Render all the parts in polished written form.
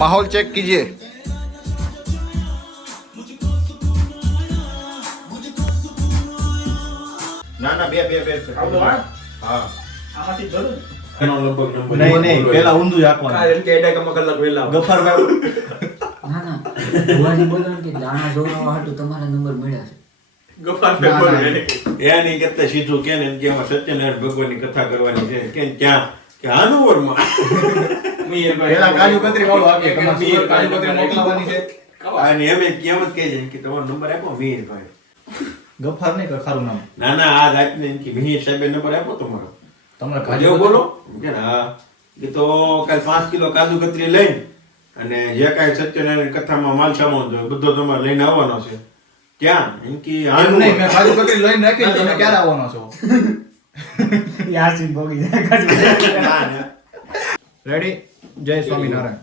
माहौल चेक कीजिए. ના ના બે હા નહીં પેલા ઊંધું રાખવાનું ગફારભાઈ ના ના ભુવાજી બોલો ને કે દાણા જોવા હાટુ તમારા નંબર મળ્યા છે. એ નહીં કરતા સીધું કે ને એમ કે આમાં સત્યનારાયણ ભગવાનની કથા કરવાની છે કે ત્યાં કે હાનુવરમાં પેલા કાજુ કતરી વાળો આપીએ તમારે કાજુ કતરી મોકલાવાની છે. અને એમ જ કહેવત કહે છે કે તમારો નંબર આપો મિહિરભાઈ. ગફાર નહીં ખારું નામ ના ના આ જાતને એમ કે મિહિર સાહેબે નંબર આપો તમારો. તમારે કાજુ કાજુ બોલો કે હા કે તો કાલ 5 કિલો કાજુ કતરી લઈને અને જે કાંઈ સત્યનારાયણ કથામાં માલ સામાન જોઈએ બધો તમારે લઈને આવવાનો છે ત્યાં એમ કે એમ નહીં મેં કાજુ કતરી લઈને રાખી તમે ક્યારે આવવાનો છો? યાસીન ભોગી જાય. રેડી? જય સ્વામિનારાયણ.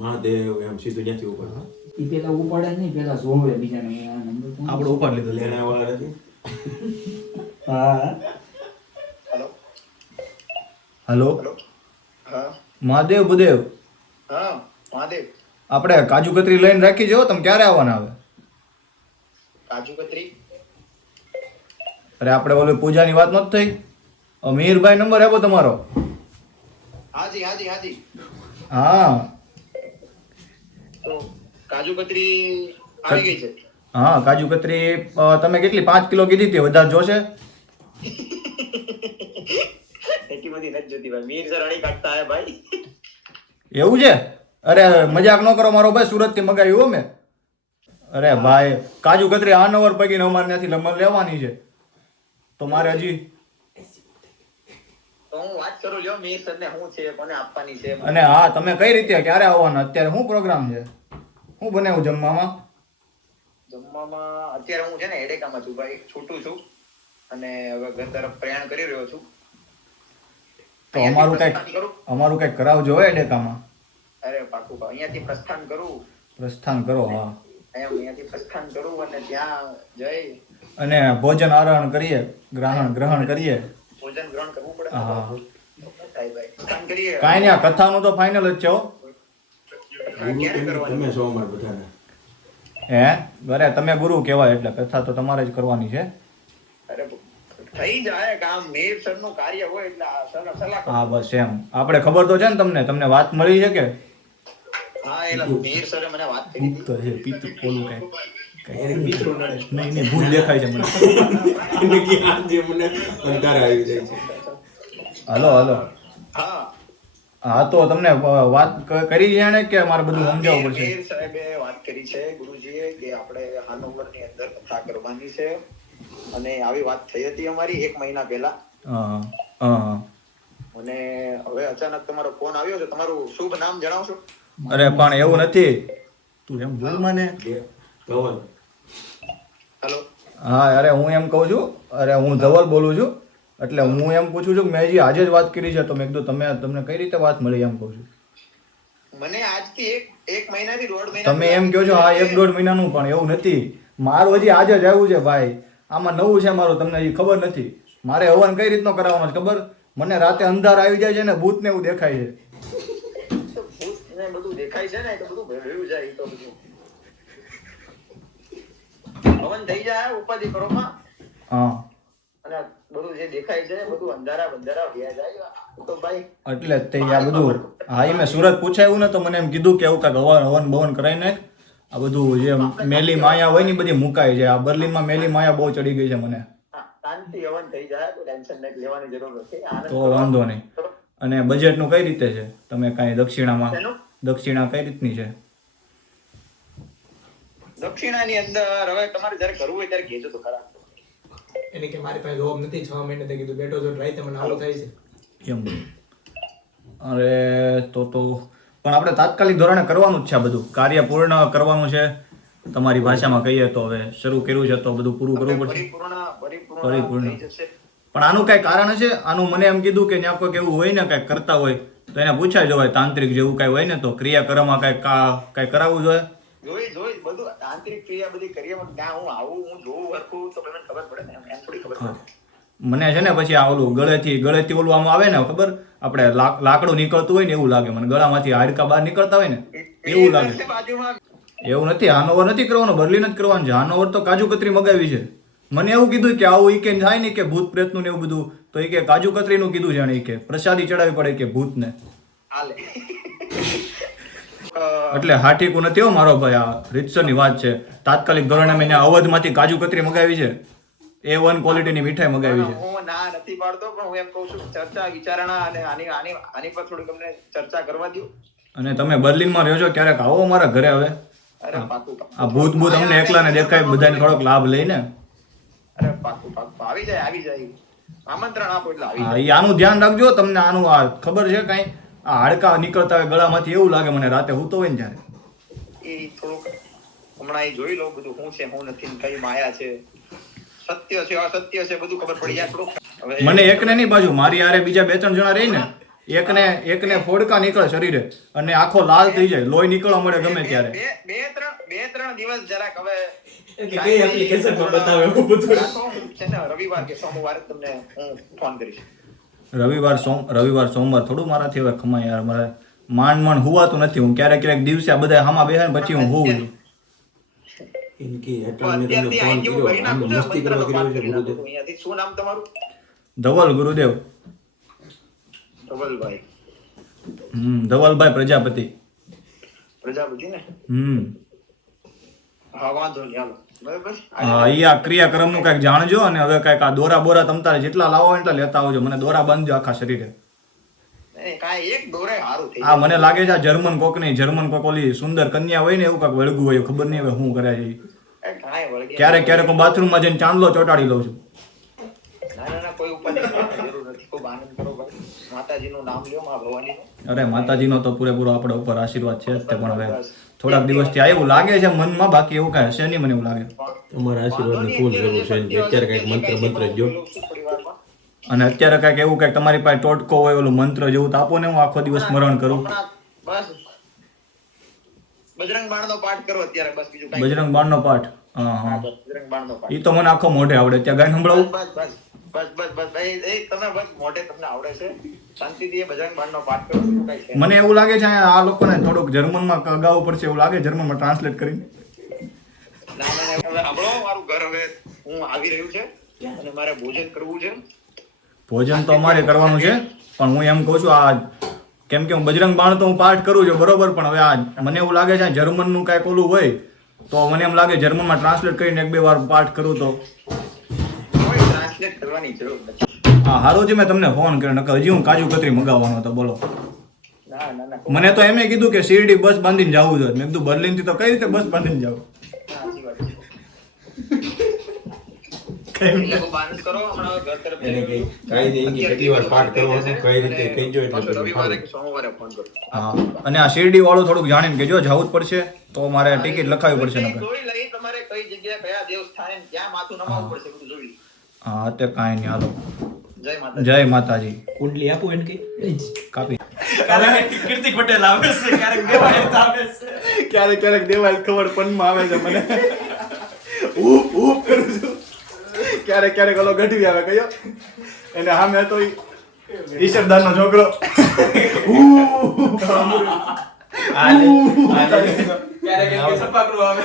મહાદેવ એમ સીધું ત્યાંથી ઉપર ઈ પેલા ઉપાડે નહીં પેલા જોવે બીજાને આ નંબર કોણ? આપણો ઉપાડ લીધો. લેણા વાળા નથી. હા હેલો હા મહાદેવ ભૂદેવ હા મહાદેવ આપણે કાજુ કતરી લઈને રાખી જો તમે ક્યારે આવવાના આવે? કાજુ કતરી અરે આપણે ઓલી પૂજાની વાત નથી થઈ? મિહિરભાઈ નંબર આપો તમારો. હાજી હાજી હાજી હા તો કાજુ કતરી આવી ગઈ છે. હા કાજુ કતરી તમે કેટલી 5 કિલો કીધી હતી? વધારે જોશે? એટલી બધી નથી જોતી ભાઈ. મીર સર અણી કાઢતા હે ભાઈ. એવું છે? અરે મજાક ન કરો મારો ભાઈ, સુરત થી મગાવ્યું હો મેં. અરે ભાઈ કાજુ કતરી આ નંબર પગીને અમારે ત્યાંથી લમણ લેવાની છે તો મારે હજી તો હું વાત કરું લ્યો મીર સર ને શું છે કોને આપવાની છે. અને હા તમે કઈ રીતે ક્યારે આવવાના? અત્યારે શું પ્રોગ્રામ છે? શું બનાવ્યું જમવામાં? જમવામાં અત્યારે હું છે ને એડેકામાં છું ભાઈ, છૂટું છું અને હવે ઘર તરફ પ્રયાણ કરી રહ્યો છું. તો અમારું કઈક કરાવજો હો એડેકામાં. અરે પાકું અહીંયાથી પ્રસ્થાન કરું. પ્રસ્થાન કરો. હા અહીંયાથી પ્રસ્થાન કરું અને ત્યાં જઈ અને ભોજન આરોહણ કરીએ, ગ્રહણ કરીએ. ભોજન ગ્રહણ કરવું પડે. હા થાય ભાઈ પ્રસ્થાન કરીએ. કાંઈ નહીં, આ કથાનું તો ફાઇનલ જ છે હો. ક્યારે કરવાનું? તમે છો અમારા બધાને. હે અરે તમે ગુરુ કહેવાય એટલે કથા તો તમારે જ કરવાની છે. અરે થઈ જાય કામ. મીર સર નું કાર્ય હોય એટલે આ સલાહ હા બસ એમ. આપણે ખબર તો છે ને તમને વાત મળી છે કે? હા એટલે મીર સરે મને વાત કરી હતી. તો છે પિતૃ ઓલું કઈ નહીં ભૂત દેખાય છે મને. એને કે આજે મને અંધારા આવી જાય છે. હાલો હા હા તો તમને વાત કરી છે ને કે મારે બધું સમજાવવું પડશે? મીર સાહેબે વાત કરી છે ગુરુજીએ કે આપણે હાનોવર ની અંદર કથા કરવાની છે અને આવી વાત થઈ હતી અમારી 1 મહિના પહેલા. હા હા. અને હવે અચાનક તમારો ફોન આવ્યો છે. તમારું શુભ નામ જણાવશો? અરે પણ એવું નથી, તું એમ બોલ મને. ધવલ. હેલો હા અરે હું એમ કહું છું, અરે હું ધવલ બોલું છું. એટલે હું એમ પૂછું છું કે મેં હજી આજે જ વાત કરી છે તો મેં કીધું તમને કઈ રીતે વાત મળી એમ કહું છું. મને આજથી એક મહિનાથી 1.5 મહિના તમે એમ કહો છો હા 1-1.5 મહિનાનું, પણ એવું નથી. મારું હજી આજે જ આવ્યું છે ભાઈ. આમાં નવું છે મારું, તમને હજી ખબર નથી. મારે હવન કઈ રીતનો કરાવવાનો છે ખબર? મને રાતે અંધાર આવી જાય છે ને ભૂત ને એવું દેખાય છે. ભૂત ને બધું દેખાય છે ને તો બધું ભેળ્યું જાય તો બધું હવન થઈ જાય ઉપાધિ કરો માં. હા અને બધું જે દેખાય છે બધું અંધારા બંધારા વ્યા જાય તો ભાઈ એટલે જ તે આ બધું. હા એ મેં સુરત પૂછાયું ને તો મને એમ કીધું કે એવું કાંઈક હવન ભવન કરાવી નાખ. આ બધું જે મેલી માયા હોય ને બધી મુકાય છે. આ બર્લિનમાં મેલી માયા બહુ ચડી ગઈ છે મને. શાંતિ હવન થઈ જાય તો ટેન્શન નહીં લેવાની જરૂર નથી. તો વાંધો નહીં. અને બજેટનું કઈ રીતે છે? તમે કાંઈ દક્ષિણામાં દક્ષિણા કઈ રીતની છે? દક્ષિણાની અંદર હવે તમારે જ્યારે કરવું હોય ત્યારે કહેજો તો ખરા. એને કે મારી પાસે જોબ નથી 6 મહિને તે કીધું બેઠો છો ટ્રાય તમને હાલો થાય છે એમ? અરે તો પણ આપણે તાત્કાલિક ધોરણે કરવાનું જ છે. આ બધું કાર્ય પૂર્ણ કરવાનું છે. તમારી ભાષામાં કહીએ તો હવે શરૂ કર્યું છે તો બધું પૂરું કરવું પડશે. પરિપૂર્ણ. થઈ જશે. પણ આનું કઈ કારણ છે? આનું મને એમ કીધું કે ત્યાં કોઈક એવું હોય ને કઈક કરતા હોય તો એને પૂછાય જવાય. તાંત્રિક જેવું કઈ હોય ને તો ક્રિયાકર્મમાં કઈ કરાવવું જોઈએ. જોઈ બધું તાંત્રિક ક્રિયા બધી કરીએ પણ ત્યાં હું આવું હું જોઉં વર્કું તો મને ખબર પડે ને એમ થોડી ખબર પડે. મને છે ને પછી આ ઓલું ગળેથી ઓલું આમ આવે ને ખબર આપણે લાકડું નીકળતું હોય ને એવું લાગે મને, ગળામાંથી હાડકા બહાર નીકળતા હોય ને એવું લાગે. બાજુમાં એવું નથી, હાનોવર નથી કરવાનો, બર્લિન જ કરવાનું છે. હાનોવર તો કાજુ કતરી મગાવી છે. મને એવું કીધું કે આવું ઈ કે થાય ને કે ભૂત પ્રેતનું ને એવું બધું, તો એ કે કાજુ કતરીનું કીધું છે, એ કે પ્રસાદી ચડાવવી પડે કે ભૂતને. હાલે. એટલે હાઠીકું નથી હો મારો ભાઈ, આ રીતસરની વાત છે. તાત્કાલિક ધોરણે મેં અવધમાંથી કાજુ કતરી મગાવી છે, A1 ક્વોલિટીની મીઠાઈ મગાવી છે. હું ના નથી પાડતો, પણ હું એમ કહું છું ચર્ચા વિચારણા અને આની પર થોડીક અમને ચર્ચા કરવા દો. અને તમે બર્લિનમાં રહ્યો છો, ક્યારેક આવો મારા ઘરે. હવે અરે પાકું આ ભૂત અમને એકલાને દેખાય, બધાને થોડોક લાભ લઈને. અરે પાકું આવી જાય આમંત્રણ આપો એટલે આવી હા, ઈ આનું ધ્યાન રાખજો. તમને આનું આ ખબર છે કાંઈ? આ હાડકા નીકળતા હોય ગળામાંથી એવું લાગે મને રાતે સૂતો હોય ને ત્યારે. એ થોડુંક હમણાં એ જોઈ લો બધું શું છે શું નથી, કઈ માયા છે, સત્ય છે અસત્ય છે, બધું ખબર પડી જાય થોડુંક. હવે મને એકને નહીં, બાજુ મારી હારે બીજા 2-3 જણા રહી ને, એકને ફોડકા નીકળે શરીરે અને આખો લાલ થઈ જાય, લોહી નીકળવા મળે ગમે ત્યારે. બે ત્રણ દિવસ જરાક હવે કઈ એપ્લિકેશનમાં બતાવે એવું બધું. છે ને રવિવાર કે સોમવારે તમને હું ફોન કરીશ. રવિવાર સોમવાર થોડું મારાથી હવે ખમાય યાર. મારે માંડ હુવાતું નથી. હું ક્યારેક દિવસે આ બધા હામાં બેસે ને પછી હું હોઉં છું. ઇનકી એટલે મેં તમને ફોન કર્યો, આમ મસ્તી કરવા કર્યો છે ગુરુદેવ. અહીંયાથી શું નામ તમારું? ધવલ ગુરુદેવ. ધવલભાઈ ધવલભાઈ પ્રજાપતિ. પ્રજાપતિ ને? હા વાંધો નહીં, હાલો બરાબર. હા, ઈ આ ક્રિયાક્રમનું કાંઈક જાણજો અને હવે કાંઈક આ દોરા બોરા તમારે જેટલા લાવો હોય એટલા લેતા આવજો. મને દોરા બાંધજો આખા શરીરે. નહીં, કાંઈ એક દોરે હારું થઈ આ મને લાગે છે આ જર્મન કોક ઓલી સુંદર કન્યા હોય ને એવું કાંઈક વળગું હોય, ખબર નહીં હવે શું કરે છે ઈ. જાય. કાંઈ વળગે ક્યારેક હું બાથરૂમમાં જઈને ચાંદલો ચોટાડી લઉં છું. ના કોઈ ઉપાધિ કરવાની જરૂર નથી. ખૂબ આનંદ કરો ભાઈ. માતાજીનું નામ લ્યો, મા ભવાનીનું. અરે માતાજીનો તો પૂરેપૂરો આપણા ઉપર આશીર્વાદ છે જ તે, પણ હવે થોડાક દિવસથી આ એવું લાગે છે મનમાં, બાકી એવું કાંઈ હશે નહીં મને એવું લાગે. તમારા આશીર્વાદની ફૂલ જરૂર છે. અત્યારે કંઈક મંત્ર જો. પરિવારમાં અને અત્યારે કાંઈક એવું કાંઈક તમારી પાસે ટોટકો હોય ઓલું મંત્ર જેવું તો આપો ને, હું આખો દિવસ સ્મરણ કરું. હમણાં બસ બજરંગ બાણનો પાઠ કરો અત્યારે, બસ બીજું કાંઈ. બજરંગ બાણનો પાઠ. હા, બજરંગ બાણનો પાઠ. ઈ તો મને આખો મોઢે આવડે. ત્યાં ગાઈને સંભળાવું? બસ એ તમે બસ મોઢે તમને આવડે છે. શાંતિથી એ બજરંગ બાણનો પાઠ કરો, બીજું કાંઈ છે. મને એવું લાગે છે આ લોકોને થોડુંક જર્મનમાં ગાવું પડશે એવું લાગે, જર્મનમાં ટ્રાન્સલેટ કરીને. ના હવે સાંભળો, મારું ઘર હવે હું આવી રહ્યું છે અને મારે ભોજન કરવું છે. ભોજન તો અમારે કરવાનું છે, પણ હું એમ કહું છું આ કેમ કે હું બજરંગ બાણ તો હું પાઠ કરું છું બરોબર, પણ હવે આ મને એવું લાગે છે આ જર્મનનું કાંઈક ઓલું હોય તો મને એમ લાગે જર્મનમાં ટ્રાન્સલેટ કરીને 1-2 વાર પાઠ કરું તો. કોઈ ટ્રાન્સલેટ કરવાની જરૂર નથી. હા, હારું છે મેં તમને ફોન કર્યો, નકર હજી હું કાજુ કતરી મગાવવાનો હતો. બોલો. ના મને તો એમે કીધું કે શિરડી બસ બાંધીને જવું છે. મેં કીધું બર્લિન થી તો કઈ રીતે બસ બાંધીને જાવ? સાચી વાત છે. એટલે હું બાંધ કરો, હમણાં ઘર તરફ એને કઈ કાંઈ નહીં, ઇનકી કેટલી વાર પાઠ કરવાનો કઈ રીતે કહીજો એટલે પાછું તમને રવિવારે ફાવે. કે સોમવારે ફોન કરો. હા, અને આ શિરડી વાળું થોડુંક જાણીને કેજો, જવું જ પડશે તો મારે ટિકિટ લખાવી પડશે નકર. જોઈ લઈ તમારે કઈ જગ્યાએ કયા દેવસ્થાને ક્યાં માથું નમાવવું પડશે બધું જોઈ લઈ. હા, તે કાંઈ નહીં, હાલો. જય માતા. જય માતાજી. કુંડલી આપું એને કે કાપી. કીર્તિક પટેલ આવે છે, ક્યારેક દેવાયત આવે છે. ક્યારેક દેવાય ખબર પનમાં આવે છે મને. ઊપ કરું છું. ક્યારેક ઓલો ગઢવી આવે કયો એને સામે હતો ઈશ્વરદાન નો છોકરો. ક્યારેક એમ કે સપાકડું આવે.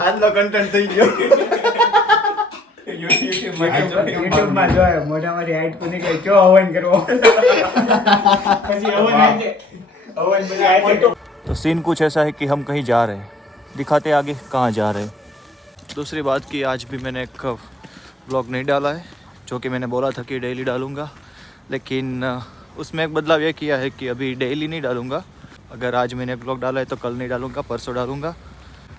આજનો કન્ટેન્ટ થઈ ગયો. યુટ્યુબમાં જોયો મોઢામાંથી હાઈટ નીકળે કેવો હવન કરવો. પછી હવન આવી હવન બધા तो सीन कुछ ऐसा है कि हम कहीं जा रहे हैं, दिखाते आगे कहाँ जा रहे हैं. दूसरी बात कि आज भी मैंने एक ब्लॉग नहीं डाला है, जो कि मैंने बोला था कि डेली डालूंगा, लेकिन उसमें एक बदलाव ये किया है कि अभी डेली नहीं डालूंगा. अगर आज मैंने एक ब्लॉग डाला है तो कल नहीं डालूंगा, परसों डालूंगा.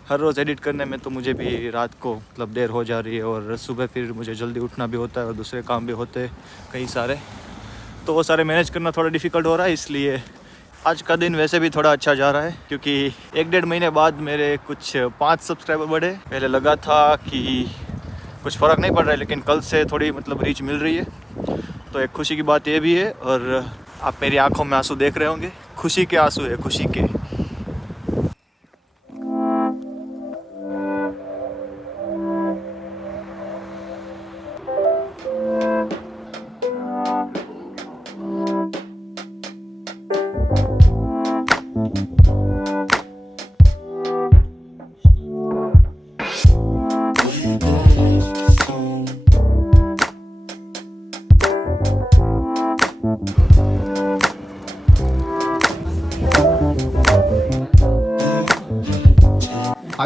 हर रोज़ एडिट करने में तो मुझे भी रात को मतलब देर हो जा रही है और सुबह फिर मुझे जल्दी उठना भी होता है और दूसरे काम भी होते हैं कई सारे, तो वो सारे मैनेज करना थोड़ा डिफ़िकल्ट हो रहा है. इसलिए आज का दिन वैसे भी थोड़ा अच्छा जा रहा है, क्योंकि 1-1.5 महीने बाद मेरे कुछ 5 सब्सक्राइबर बढ़े. पहले लगा था कि कुछ फ़र्क नहीं पड़ रहा है, लेकिन कल से थोड़ी मतलब रीच मिल रही है, तो एक खुशी की बात ये भी है. और आप मेरी आंखों में आंसू देख रहे होंगे, खुशी के आंसू है, खुशी के.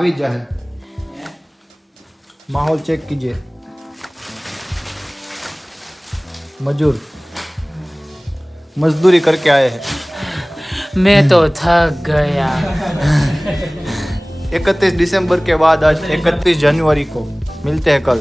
આવી જ जाए माहौल चेक कीजिए मजदूर मजदूरी करके आए हैं मैं तो थक गया 31 दिसंबर के बाद आज 31 जनवरी को मिलते हैं कल